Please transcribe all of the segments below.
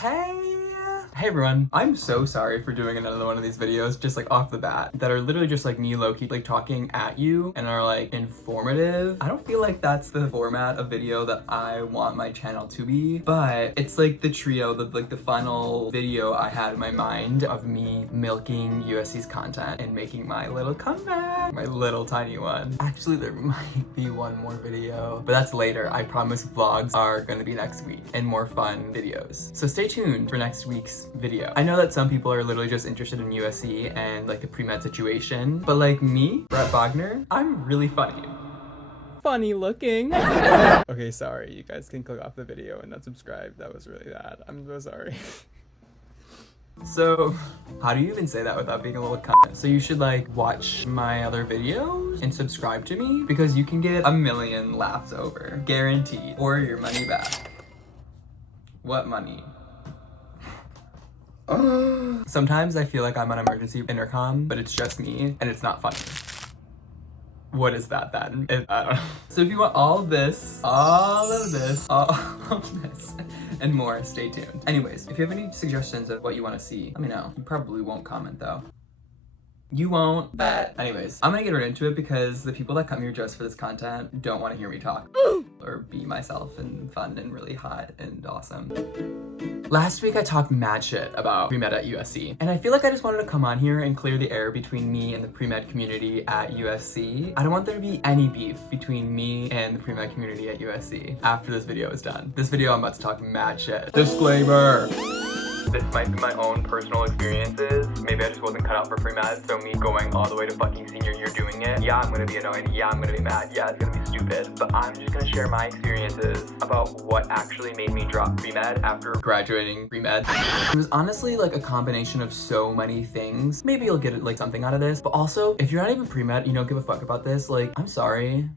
Hey everyone, I'm so sorry for doing another one of these videos just like off the bat that are literally just like me low-key like talking at you and are like informative. I don't feel like that's the format of video that I want my channel to be, but it's like the trio, the final video I had in my mind of me milking USC's content and making my little comeback, my little tiny one. Actually, there might be one more video, but that's later. I promise vlogs are gonna be next week and more fun videos. So stay tuned for next week's video. I know that some people are literally just interested in USC and like the pre-med situation, but like me, Brett Wagner, I'm really funny. Funny looking. Okay, sorry. You guys can click off the video and not subscribe. That was really bad. I'm so sorry. So, how do you even say that without being a little cunt? So you should like watch my other videos and subscribe to me because you can get 1,000,000 laughs over. Guaranteed. Or your money back. What money? Sometimes I feel like I'm on emergency intercom, but it's just me and it's not funny. What is that then? I don't know. So if you want all of this, and more, stay tuned. Anyways, if you have any suggestions of what you want to see, let me know. You probably won't comment though. You won't, but anyways, I'm gonna get right into it because the people that come here just for this content don't want to hear me talk or be myself and fun and really hot and awesome. Last week I talked mad shit about pre-med at USC, and I feel like I just wanted to come on here and clear the air between me and the pre-med community at USC. I don't want there to be any beef between me and the pre-med community at USC after this video is done. This video I'm about to talk mad shit. Disclaimer! This might be my own personal experiences. Maybe I just wasn't cut out for pre-med, so me going all the way to fucking senior year doing it, yeah, I'm gonna be annoyed, yeah, I'm gonna be mad, yeah, it's gonna be stupid, but I'm just gonna share my experiences about what actually made me drop pre-med after graduating pre-med. It was honestly like a combination of so many things. Maybe you'll get like something out of this, but also, if you're not even pre-med, you don't give a fuck about this, like, I'm sorry.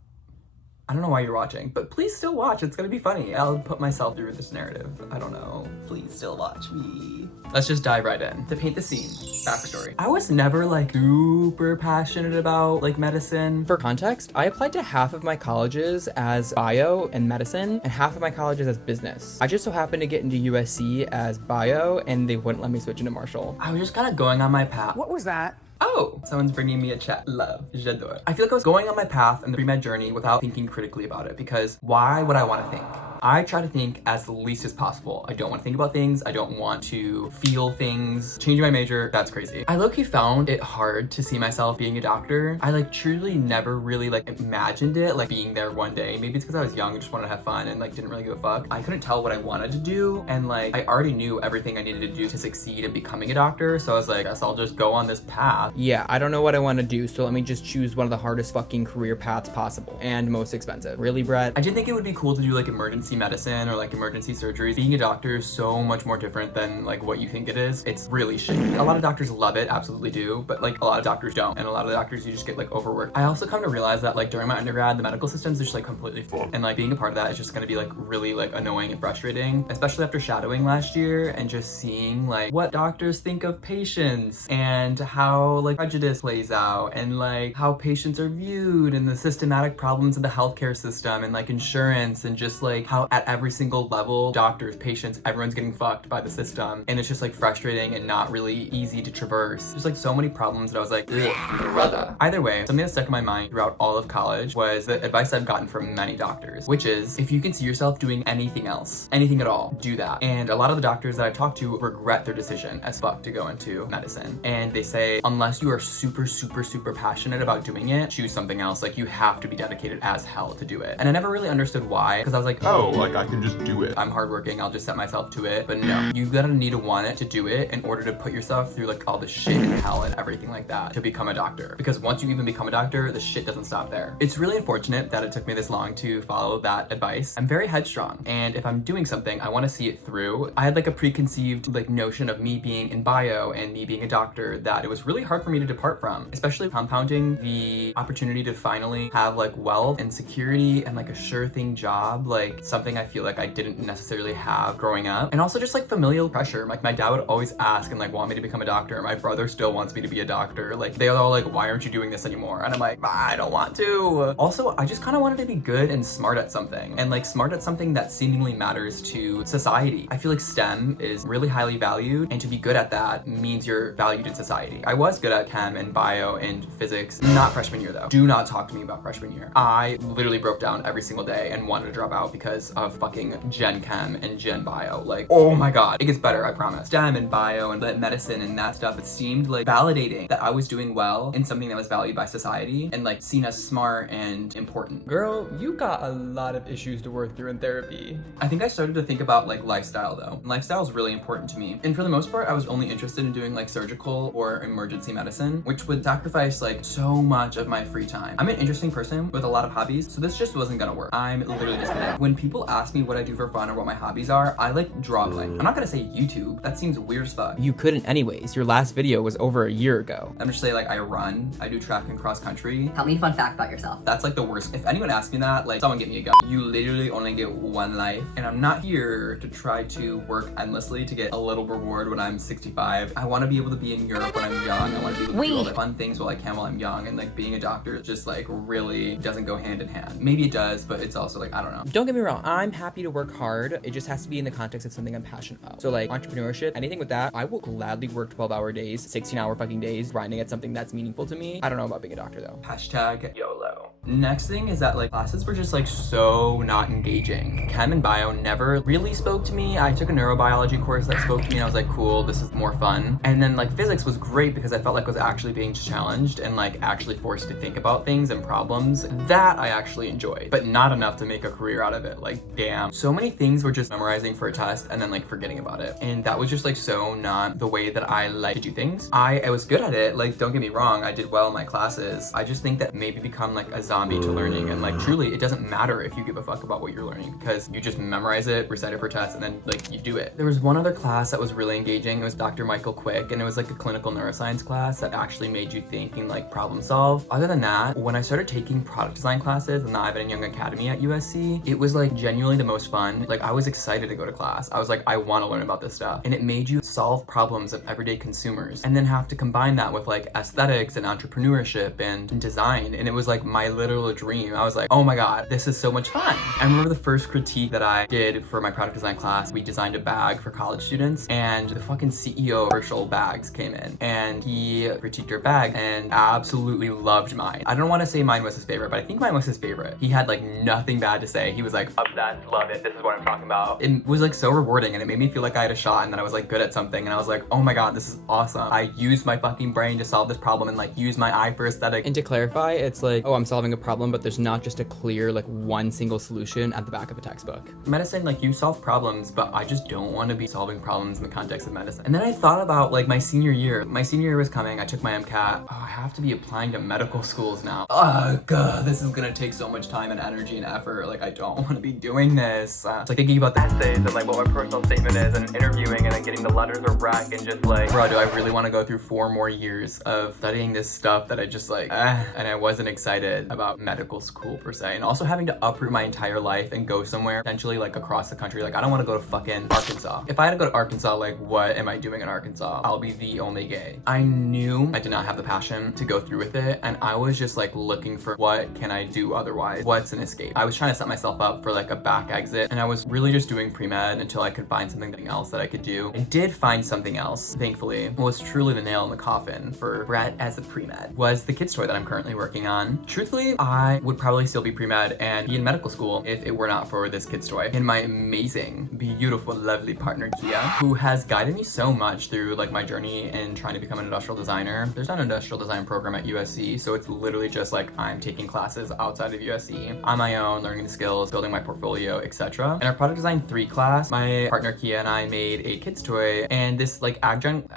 I don't know why you're watching, but please still watch. It's gonna be funny. I'll put myself through this narrative. I don't know. Please still watch me. Let's just dive right in. To paint the scene, backstory. I was never like super passionate about like medicine. For context, I applied to half of my colleges as bio and medicine and half of my colleges as business. I just so happened to get into USC as bio and they wouldn't let me switch into Marshall. I was just kind of going on my path. What was that? Oh, someone's bringing me a chat. Love. J'adore. I feel like I was going on my path in the pre-med journey without thinking critically about it because why would I want to think? I try to think as the least as possible. I don't want to think about things. I don't want to feel things. Changing my major, that's crazy. I low-key found it hard to see myself being a doctor. I like truly never really like imagined it like being there one day. Maybe it's because I was young and just wanted to have fun and like didn't really give a fuck. I couldn't tell what I wanted to do and like I already knew everything I needed to do to succeed in becoming a doctor. So I was like, I guess I'll just go on this path. Yeah, I don't know what I want to do, so let me just choose one of the hardest fucking career paths possible and most expensive. Really, Brett? I did think it would be cool to do like emergency medicine or like emergency surgeries. Being a doctor is so much more different than like what you think it is. It's really shitty. A lot of doctors love it, absolutely do, but like a lot of doctors don't, and a lot of doctors you just get like overworked. I also come to realize that like during my undergrad, the medical system's just like completely full, and like being a part of that is just gonna be like really like annoying and frustrating, especially after shadowing last year and just seeing like what doctors think of patients and how like prejudice plays out and like how patients are viewed and the systematic problems of the healthcare system and like insurance and just like how at every single level, doctors, patients, everyone's getting fucked by the system, and it's just like frustrating and not really easy to traverse. There's like so many problems that I was like, ugh, brother. Either way, something that stuck in my mind throughout all of college was the advice I've gotten from many doctors, which is if you can see yourself doing anything else, anything at all, do that. And a lot of the doctors that I've talked to regret their decision as fuck to go into medicine. And they say, unless you are super passionate about doing it, choose something else. Like you have to be dedicated as hell to do it. And I never really understood why, because I was like, oh, like I can just do it. I'm hardworking, I'll just set myself to it. But no, you gotta need to want it to do it in order to put yourself through like all the shit and hell and everything like that to become a doctor. Because once you even become a doctor, the shit doesn't stop there. It's really unfortunate that it took me this long to follow that advice. I'm very headstrong, and if I'm doing something, I want to see it through. I had like a preconceived like notion of me being in bio and me being a doctor that it was really hard for me to depart from, especially compounding the opportunity to finally have like wealth and security and like a sure thing job like some something I feel like I didn't necessarily have growing up. And also just like familial pressure. Like my dad would always ask and like want me to become a doctor. My brother still wants me to be a doctor. Like they're all like, why aren't you doing this anymore? And I'm like, I don't want to. Also, I just kind of wanted to be good and smart at something, and like smart at something that seemingly matters to society. I feel like STEM is really highly valued, and to be good at that means you're valued in society. I was good at chem and bio and physics, not freshman year though. Do not talk to me about freshman year. I literally broke down every single day and wanted to drop out because of fucking gen chem and gen bio. Like, oh my god, it gets better, I promise. STEM and bio and medicine and that stuff, it seemed like validating that I was doing well in something that was valued by society and like seen as smart and important. Girl, you got a lot of issues to work through in therapy. I think I started to think about like lifestyle though. Lifestyle is really important to me. And for the most part, I was only interested in doing like surgical or emergency medicine, which would sacrifice like so much of my free time. I'm an interesting person with a lot of hobbies, so this just wasn't gonna work. I'm literally just kidding. When people ask me what I do for fun or what my hobbies are, I like draw blank. I'm not gonna say YouTube. That seems weird as fuck. You couldn't anyways. Your last video was over a year ago. I'm just saying like I run, I do track and cross country. Tell me a fun fact about yourself. That's like the worst. If anyone asks me that, like someone get me a gun. You literally only get one life, and I'm not here to try to work endlessly to get a little reward when I'm 65. I want to be able to be in Europe when I'm young. I want to be able to do all the fun things while I can while I'm young, and like being a doctor just like really doesn't go hand in hand. Maybe it does, but it's also like, I don't know. Don't get me wrong, I'm happy to work hard. It just has to be in the context of something I'm passionate about. So like entrepreneurship, anything with that, I will gladly work 12-hour days, 16-hour fucking days, grinding at something that's meaningful to me. I don't know about being a doctor though. Hashtag YOLO. Next thing is that like classes were just like so not engaging. Chem and bio never really spoke to me. I took a neurobiology course that spoke to me and I was like, cool, this is more fun. And then like physics was great because I felt like I was actually being challenged and like actually forced to think about things and problems. That I actually enjoyed, but not enough to make a career out of it. Like, damn. So many things were just memorizing for a test and then like forgetting about it. And that was just like so not the way that I like to do things. I was good at it. Like, don't get me wrong. I did well in my classes. I just think that maybe become like a zombie to learning. And like, truly, it doesn't matter if you give a fuck about what you're learning because you just memorize it, recite it for tests, and then like you do it. There was one other class that was really engaging. It was Dr. Michael Quick, and it was like a clinical neuroscience class that actually made you think and like problem solve. Other than that, when I started taking product design classes in the Ivan and Young Academy at USC, it was like genuinely the most fun. Like I was excited to go to class. I was like, I want to learn about this stuff. And it made you solve problems of everyday consumers and then have to combine that with like aesthetics and entrepreneurship and design. And it was like my literal dream. I was like, oh my God, this is so much fun. I remember the first critique that I did for my product design class. We designed a bag for college students and the fucking CEO of Herschel Bags came in and he critiqued our bag and absolutely loved mine. I don't want to say mine was his favorite, but I think mine was his favorite. He had like nothing bad to say. He was like, obsessed, love it. This is what I'm talking about. It was like so rewarding and it made me feel like I had a shot and that I was like good at something. And I was like, oh my God, this is awesome. I used my fucking brain to solve this problem and like use my eye for aesthetic. And to clarify, it's like, oh, I'm solving a problem, but there's not just a clear like one single solution at the back of a textbook. Medicine, like you solve problems, but I just don't want to be solving problems in the context of medicine. And then I thought about like my senior year. My senior year was coming. I took my MCAT. Oh, I have to be applying to medical schools now. Oh God, this is gonna take so much time and energy and effort. Like I don't want to be doing this. It's like thinking about the essays and like what my personal statement is and interviewing and then getting the letters of rec and just like, bro, do I really want to go through 4 more years of studying this stuff that I just like, and I wasn't excited about medical school per se. And also having to uproot my entire life and go somewhere potentially like across the country. Like I don't want to go to fucking Arkansas. If I had to go to Arkansas, like what am I doing in Arkansas? I'll be the only gay. I knew I did not have the passion to go through with it. And I was just like looking for what can I do otherwise? What's an escape? I was trying to set myself up for like a back exit. And I was really just doing pre-med until I could find something else that I could do. And did find something else, thankfully. What was truly the nail in the coffin for Brett as a pre-med was the kids toy that I'm currently working on. Truthfully, I would probably still be pre-med and be in medical school if it were not for this kids toy and my amazing, beautiful, lovely partner Kia, who has guided me so much through like my journey in trying to become an industrial designer. There's not an industrial design program at USC, so it's literally just like I'm taking classes outside of USC on my own, learning the skills, building my portfolio, etc. In our product design 3 class, my partner Kia and I made a kids toy, and this like adjunct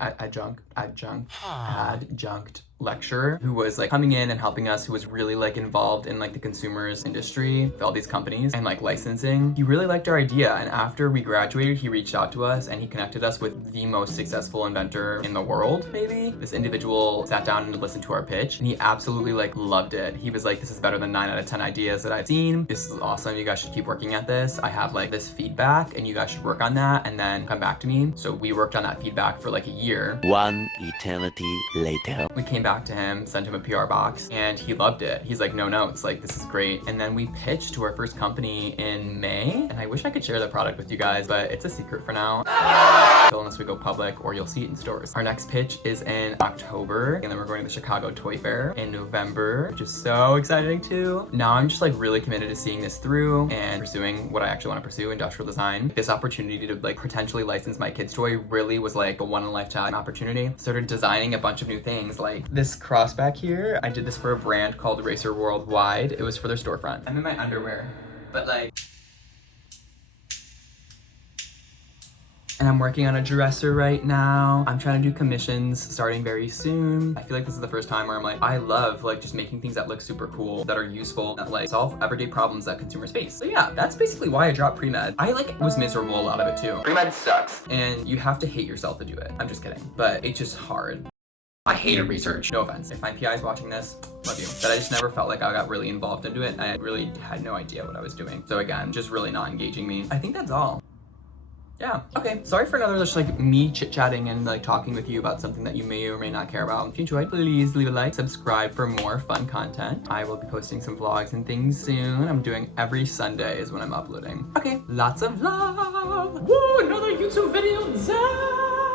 lecturer who was like coming in and helping us, who was really like involved in like the consumers industry with all these companies and like licensing. He really liked our idea, and after we graduated, he reached out to us and he connected us with the most successful inventor in the world, maybe. This individual sat down and listened to our pitch, and he absolutely like loved it. He was like, this is better than 9 out of 10 ideas that I've seen. This is awesome. You guys should keep working at this. I have like this feedback and you guys should work on that and then come back to me. So we worked on that feedback for like a year. One eternity later. We came back to him, sent him a PR box, and he loved it. He's like, no notes, like this is great. And then we pitched to our first company in May, and I wish I could share the product with you guys, but it's a secret for now. Unless we go public, or you'll see it in stores. Our next pitch is in October, and then we're going to the Chicago Toy Fair in November, which is so exciting too. Now I'm just like really committed to seeing this through and pursuing what I actually want to pursue, industrial design. This opportunity to like potentially license my kids' toy really was like a one-in-a-lifetime opportunity. Started designing a bunch of new things, like this cross back here. I did this for a brand called Racer Worldwide. It was for their storefront. I'm in my underwear, but like, and I'm working on a dresser right now. I'm trying to do commissions starting very soon. I feel like this is the first time where I'm like, I love like just making things that look super cool, that are useful, that like solve everyday problems that consumers face. So yeah, that's basically why I dropped pre-med. I like was miserable a lot of it too. Pre-med sucks, and you have to hate yourself to do it. I'm just kidding, but it's just hard. I hated research. No offense. If my PI is watching this, love you. But I just never felt like I got really involved into it. I really had no idea what I was doing. So again, just really not engaging me. I think that's all. Yeah, okay. Sorry for another just like me chit-chatting and like talking with you about something that you may or may not care about. If you enjoyed, please leave a like, subscribe for more fun content. I will be posting some vlogs and things soon. I'm doing every Sunday is when I'm uploading. Okay, lots of love. Woo, another YouTube video done.